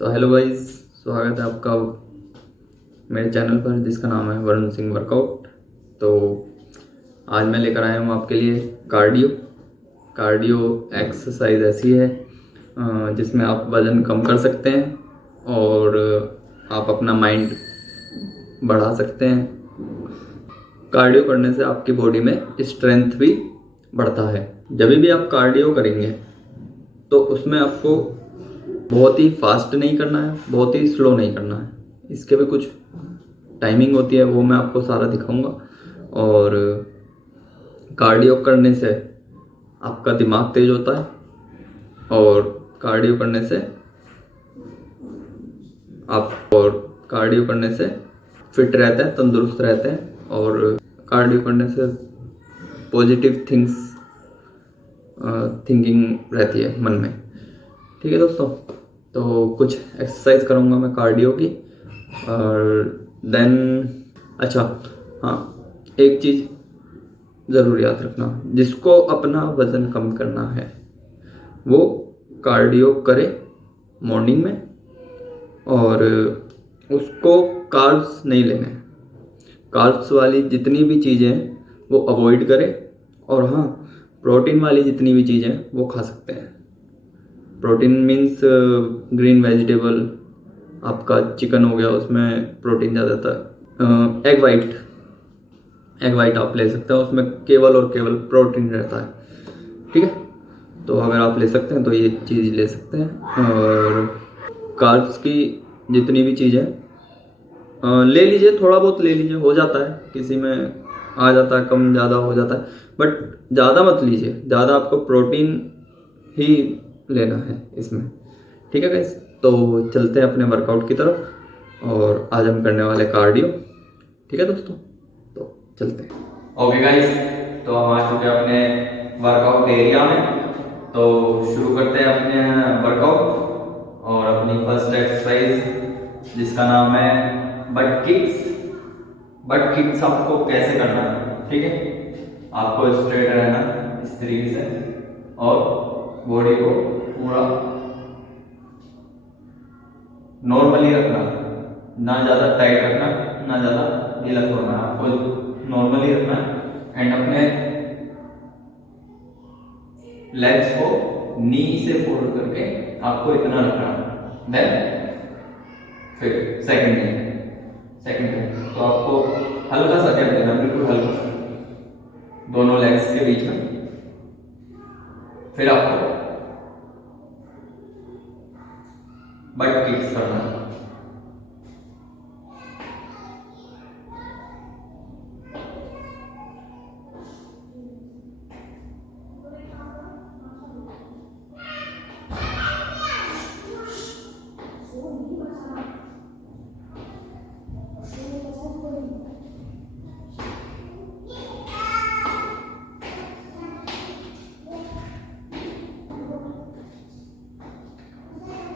तो hello guys, स्वागत है आपका मेरे चैनल पर जिसका नाम है वरुण सिंह वर्कआउट। तो आज मैं लेकर आया हूँ आपके लिए कार्डियो एक्सरसाइज ऐसी है जिसमें आप वज़न कम कर सकते हैं और आप अपना माइंड बढ़ा सकते हैं। कार्डियो करने से आपकी बॉडी में स्ट्रेंथ भी बढ़ता है। जब भी आप कार्डियो करेंगे तो उसमें आपको बहुत ही फास्ट नहीं करना है, बहुत ही स्लो नहीं करना है। इसके भी कुछ टाइमिंग होती है, वो मैं आपको सारा दिखाऊंगा। और कार्डियो करने से आपका दिमाग तेज होता है और कार्डियो करने से फिट रहते हैं, तंदुरुस्त रहते हैं और कार्डियो करने से पॉजिटिव थिंकिंग रहती है मन में। ठीक है दोस्तों, तो कुछ एक्सरसाइज करूँगा मैं कार्डियो की। और देन हाँ, एक चीज़ ज़रूर याद रखना, जिसको अपना वज़न कम करना है वो कार्डियो करे मॉर्निंग में और उसको कार्ब्स नहीं लेने। कार्ब्स वाली जितनी भी चीज़ें हैं वो अवॉइड करे और हाँ, प्रोटीन वाली जितनी भी चीज़ें हैं वो खा सकते हैं। प्रोटीन मीन्स ग्रीन वेजिटेबल, आपका चिकन हो गया, उसमें प्रोटीन ज़्यादा था। एग वाइट आप ले सकते हैं, उसमें केवल और केवल प्रोटीन रहता है। ठीक है, तो अगर आप ले सकते हैं तो ये चीज़ ले सकते हैं। और कार्ब्स की जितनी भी चीज़ें ले लीजिए, थोड़ा बहुत ले लीजिए, हो जाता है, किसी में आ जाता है, कम ज़्यादा हो जाता है, बट ज़्यादा मत लीजिए। ज़्यादा आपको प्रोटीन ही लेना है इसमें। ठीक है गाइस, तो चलते हैं अपने वर्कआउट की तरफ और आज हम करने वाले कार्डियो। ठीक है दोस्तों, तो चलते हैं। ओके गाइस, तो हम आ चुके हैं अपने वर्कआउट एरिया में। तो शुरू करते हैं अपने वर्कआउट और अपनी फर्स्ट एक्सरसाइज जिसका नाम है बट किक्स। बट किक्स आपको कैसे करना है? ठीक है, आपको स्ट्रेट रहना इस तरीके से और बॉडी को पूरा नॉर्मली रखना, ना ज़्यादा टाइट रखना, ना ज़्यादा ढीला छोड़ना। आपको नॉर्मली रखना एंड अपने लेग्स को नी से फोल्ड करके आपको इतना रखना। देन फिर सेकंड तो आपको हल्का सा गैप देना, बिल्कुल हल्का सा दोनों लेग्स के बीच में। फिर आपको बट किक्स करना है।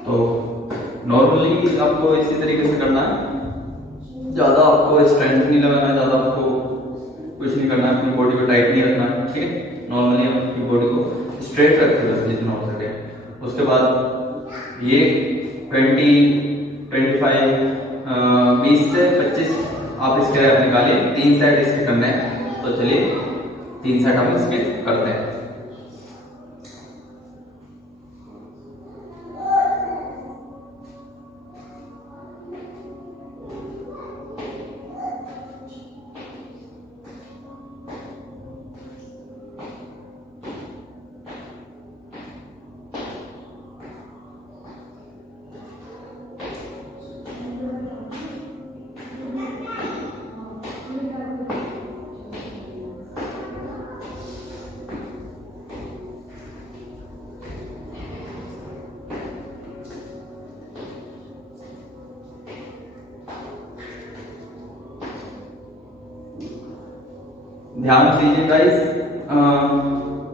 तो नॉर्मली आपको इसी तरीके से करना है, ज़्यादा आपको स्ट्रेंथ नहीं लगाना, ज़्यादा आपको कुछ नहीं करना है, अपनी बॉडी को टाइट नहीं रखना है। ठीक है, नॉर्मली अपनी बॉडी को स्ट्रेट रखें बस जितना हो सके। उसके बाद ये 20 से 25 आप इसके निकालिए। 3 सेट इसके करने हैं, तो चलिए 3 सेट हम इसके करते हैं। ध्यान दीजिए गाइस,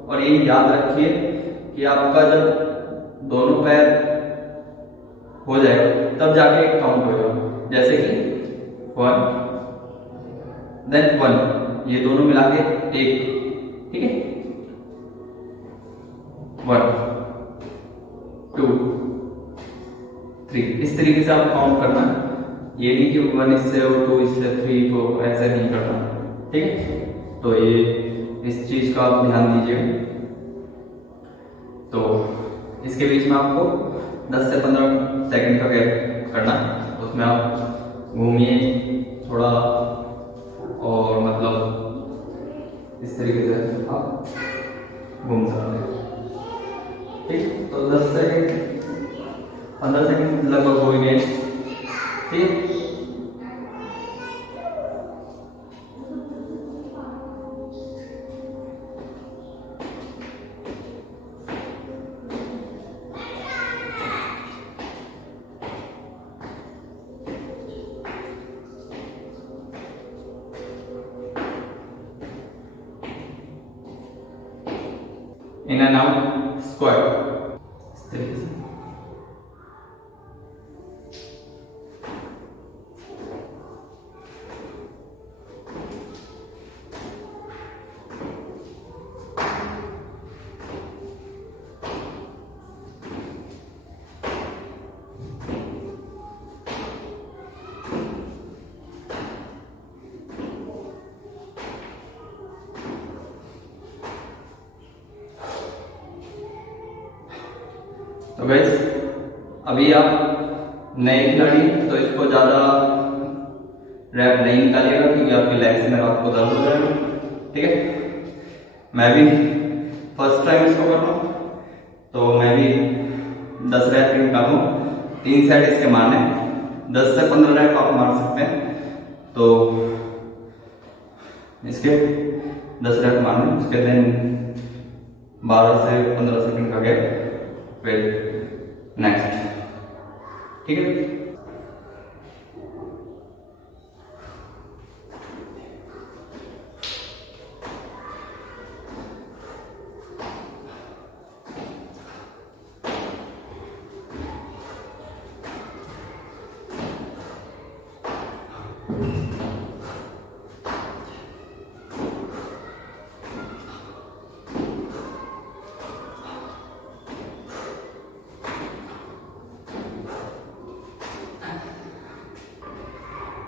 और ये याद रखिए कि आपका जब दोनों पैर हो जाएगा तब जाके एक काउंट होगा। जैसे कि 1 देन 1, ये दोनों मिला के 1। ठीक है, 1 2 3 इस तरीके से आप काउंट करना है। ये नहीं कि 1 इससे और 2 इससे 3 4 ऐसे नहीं करना, ठीक है। तो ये इस चीज का आप ध्यान दीजिए। तो इसके बीच में आपको 10 से 15 सेकंड का गैप करना, उसमें आप घूमिए थोड़ा, और मतलब इस तरीके से आप घूम सकते हैं, ठीक। तो 10 से 15 सेकंड लगभग हो ही गए, ठीक। इन एंड आउट स्क्वाट, इस तरीके से। तो गाइस अभी आप नए खिलाड़ी, तो इसको ज़्यादा रैप नहीं निकालिएगा क्योंकि आपकी लेग्स में आपको दर्द हो जाएगा, ठीक है। मैं भी फर्स्ट टाइम इसको कर रहा हूँ, तो मैं भी 10 रैप निकालूँ, 3 सेट इसके मारने, 10 से 15 रैप आप मार सकते हैं। तो इसके 10 रैप मारने, उसके दिन 12 से 15 सेकंड का गैप, फिर नेक्स्ट, ठीक है।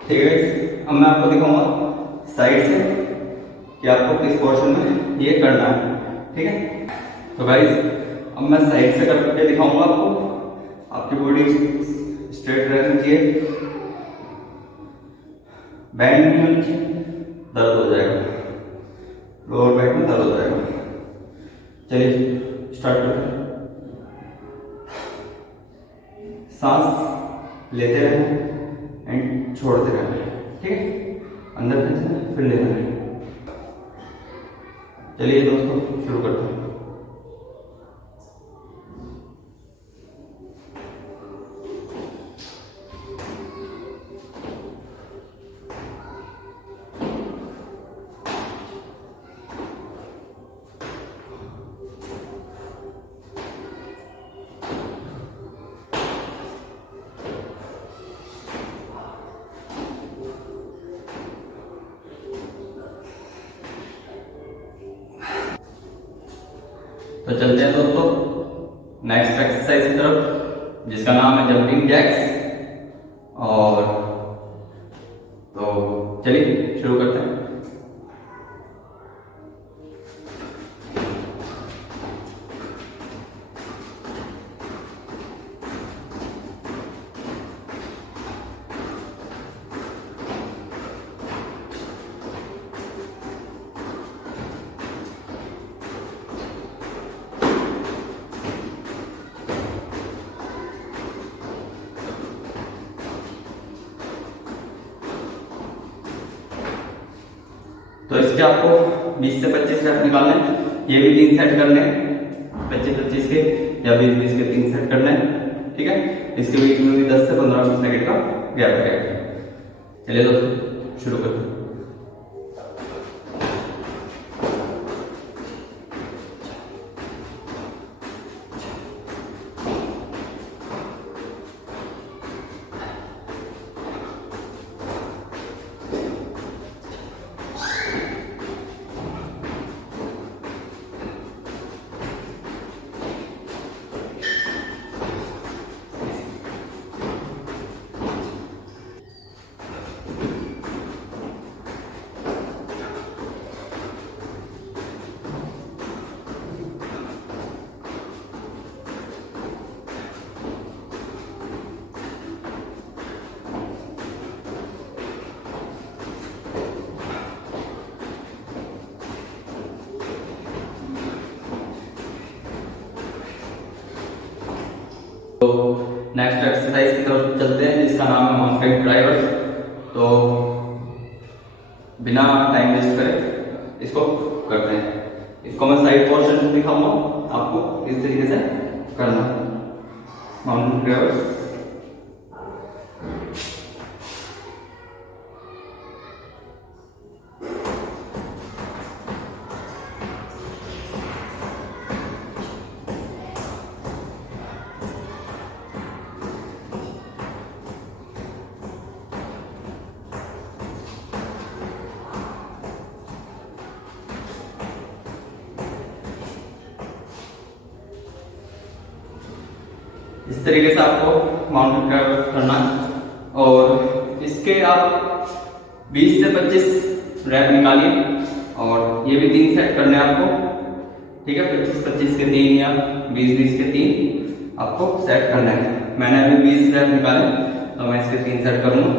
ठीक है, अब मैं आपको दिखाऊंगा साइड से कि आपको किस पोर्शन में ये करना है, ठीक है। तो गाइस अब मैं साइड से करके दिखाऊंगा आपको। आपकी बॉडी स्ट्रेट रहनी चाहिए, बैंड नहीं होनी चाहिए, दर्द हो जाएगा, लोअर बैक में दर्द हो जाएगा। चलिए स्टार्ट करते हैं। सांस लेते रहना एंड छोड़ते रहना, ठीक है। अंदर खींचना फिर लेना है। चलिए दोस्तों शुरू करते हैं। तो चलते हैं दोस्तों नेक्स्ट एक्सरसाइज की तरफ, जिसका नाम है जंपिंग जैक्स। और तो चलिए शुरू करते हैं। तो इसके आपको 20 से 25 रैप निकालने हैं। ये भी 3 सेट करने हैं, 25-25 के या 20-20 के 3 सेट करने हैं, ठीक है। इसके बीच में भी 10 से 15 सेकंड का गैप रहेगा। चलिए दोस्तों शुरू करते हैं। एक्सरसाइज की तरफ चलते हैं जिसका नाम है माउंटेन ड्राइवर। तो बिना टाइम वेस्ट करे इसको करते हैं। इसको मैं साइड पोर्शन दिखाऊंगा आपको किस तरीके से करना माउंटेन ड्राइवर। इस तरीके से आपको माउंटेन ड्राइवर करना है और इसके आप 20 से 25 रैप निकालिए और ये भी 3 सेट करने हैं आपको, ठीक है। 25-25 के 3 या 20-20 के 3 आपको सेट करना है। मैंने अभी 20 रैप निकाले तो मैं इसके 3 सेट करूँगा,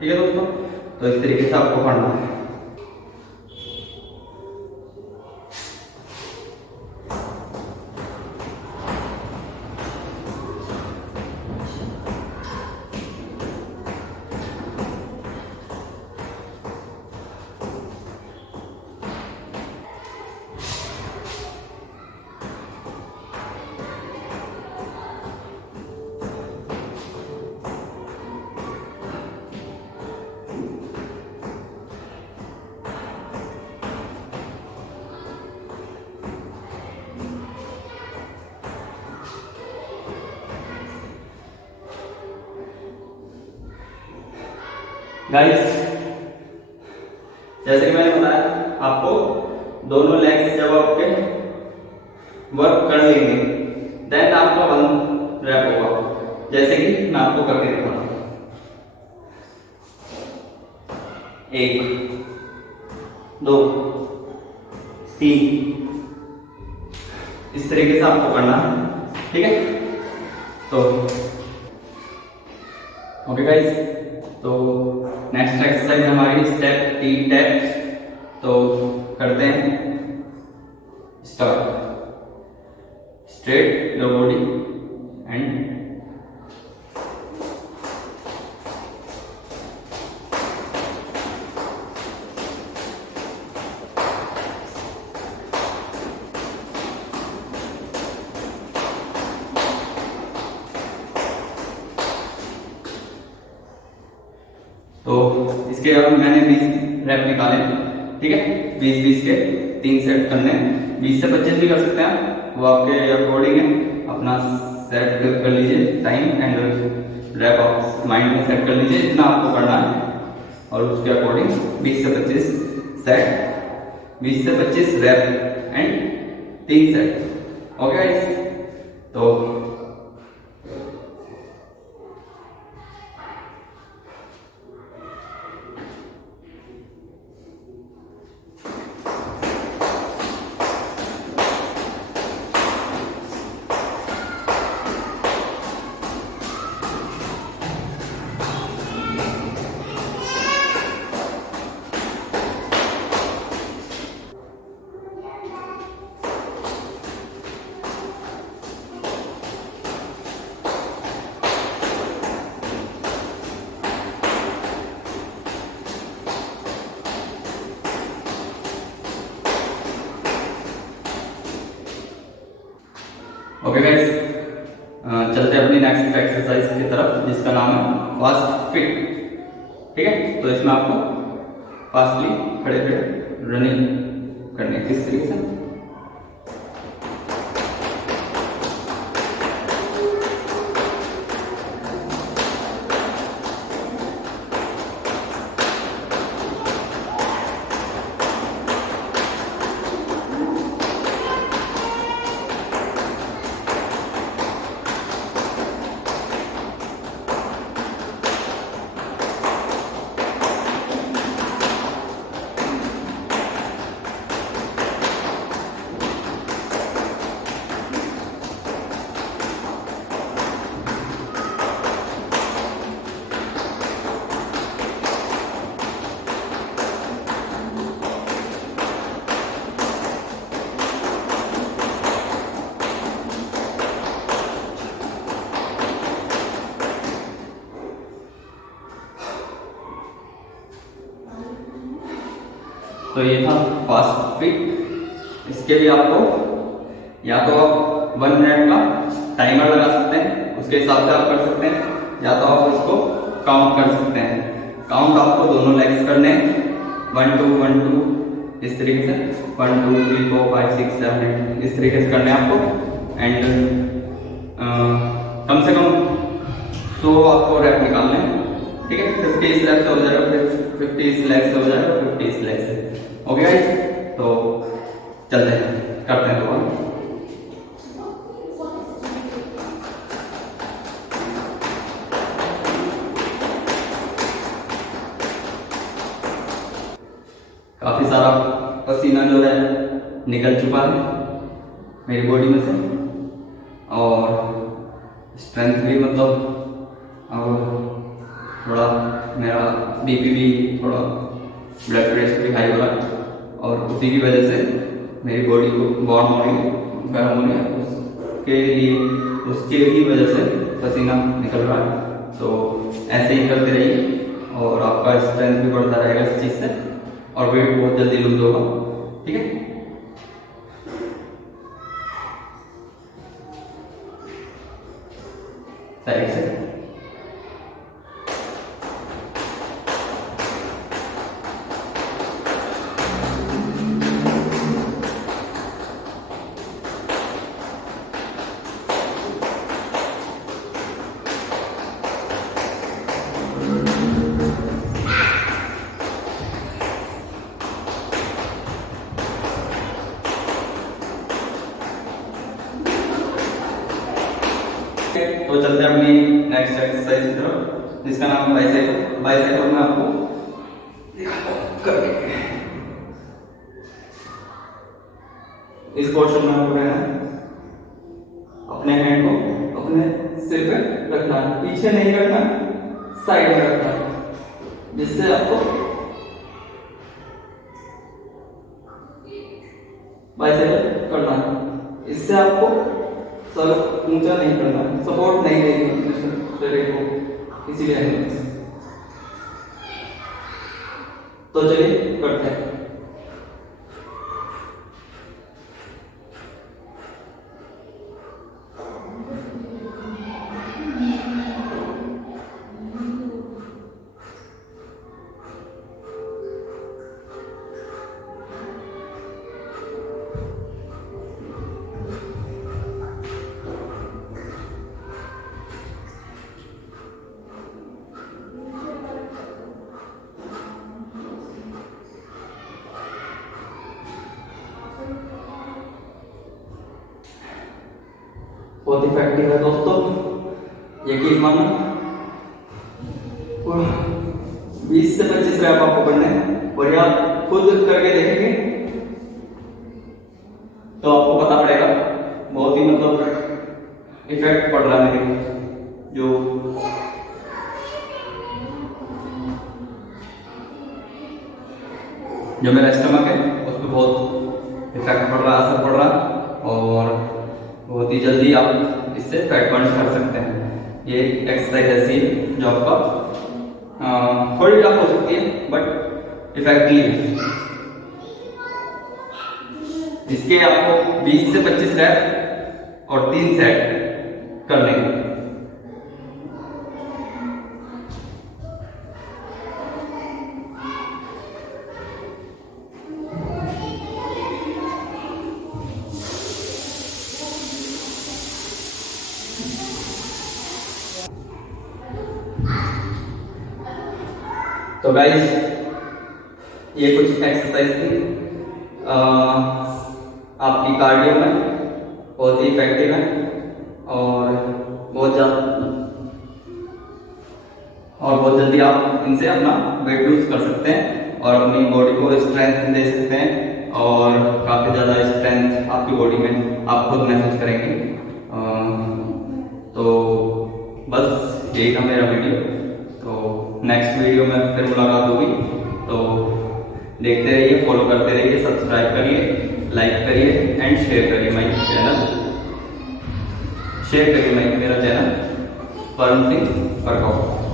ठीक है दोस्तों। तो इस तरीके से आपको करना है। गाइस जैसे कि मैंने बताया आपको, दोनों लेग्स जब आपके वर्क कर लेंगे देन आपका 1 रैप होगा। जैसे कि मैं आपको करके दिखाऊंगा। 1 2 3 इस तरीके से आपको करना है, ठीक है। तो ओके गाइस, तो नेक्स्ट एक्सरसाइज हमारी स्टेप टी टैप्स। तो करते हैं start. Straight your body and तो इसके अब मैंने 20 रैप निकाले, ठीक है। 20-20 के 3 सेट करने हैं। 20 से 25 भी कर सकते हैं, वो आपके अकॉर्डिंग है। अपना सेट कर लीजिए टाइम एंड रैप आप माइंड में सेट कर लीजिए जितना आपको करना है और उसके अकॉर्डिंग 20 से 25 सेट, 20 से 25 rep and 3 set. Okay guys, तो ओके गाइस, चलते हैं अपनी नेक्स्ट एक्सरसाइज की तरफ जिसका नाम है फास्ट फिट, ठीक है। तो इसमें आपको फास्टली खड़े खड़े रनिंग करने किस तरीके से। तो ये था फास्ट फिट। इसके भी आपको या तो आप 1 मिनट का टाइमर लगा सकते हैं, उसके हिसाब से आप कर सकते हैं, या तो आप इसको काउंट कर सकते हैं। काउंट आपको दोनों लेग्स करने हैं, 1 2 1 2 इस तरीके से 1 2 3 4 5 6 7 8 इस तरीके से करने हैं आपको। एंड कम से कम 100 आपको रैप निकालने हैं, ठीक है। 50 इस लेग से हो जाएगा, फिर 50 इस लेग से हो जाएगा, 50 इस लेग से हो गया। तो चलते हैं, करते हैं दोबारा। काफी सारा पसीना जो है निकल चुका है मेरी बॉडी में से, और स्ट्रेंथ भी मतलब, और थोड़ा मेरा बीपी भी, थोड़ा ब्लड प्रेशर भी हाई हो रहा है, और उसी की वजह से मेरी बॉडी को वार्म हो रही है, गर्म हो रही है, उसके ही वजह से पसीना निकल रहा है। तो ऐसे ही करते रहिए और आपका स्ट्रेंथ भी बढ़ता रहेगा इस चीज़ से, और वेट बहुत जल्दी लूज होगा, ठीक है। साइड से तो चलते हैं अपनी नेक्स्ट एक्सरसाइज की तरफ, जिसका नाम बाइसेप। बाइसेप में आपको दिखाता हूं करके। इस पोर्शन में आपको रहना है, अपने हैंड को अपने सिर पे रखना है, पीछे नहीं रखना, साइड में रखना है, जिससे आपको बाइसेप करना है। इससे आपको सर ऊंचा नहीं करना है, सपोर्ट नहीं देगी शरीर को, इसीलिए। तो चलिए करते हैं। बहुत इफेक्टिव है दोस्तों, यकीन मानो। 20 से 25 रैप आपको करने हैं, और ये आप खुद करके देखेंगे तो आपको पता पड़ेगा, बहुत ही मतलब इफेक्ट पड़ रहा है मेरे जो मेरा स्टमक है उस पर बहुत इफेक्ट पड़ रहा है, असर पड़ रहा है, और बहुत ही जल्दी आप इससे फैट बर्न कर सकते हैं। ये एक्सरसाइज ऐसी है जो आपका थोड़ी टफ हो सकती है बट इफेक्टिव है। इसके आपको 20 से 25 रैप और 3 सेट करने हैं। तो गाइस ये कुछ एक्सरसाइज थी आपकी कार्डियो में, बहुत ही इफेक्टिव है और बहुत जल्दी आप इनसे अपना वेट लूज कर सकते हैं और अपनी बॉडी को स्ट्रेंथ दे सकते हैं, और काफ़ी ज़्यादा स्ट्रेंथ आपकी बॉडी में आप खुद महसूस करेंगे। तो बस यही था मेरा वीडियो। तो नेक्स्ट वीडियो में फिर मुलाकात होगी, तो देखते रहिए, फॉलो करते रहिए, सब्सक्राइब करिए, लाइक करिए एंड शेयर करिए मेरा चैनल परम सिंह वर्कआउट।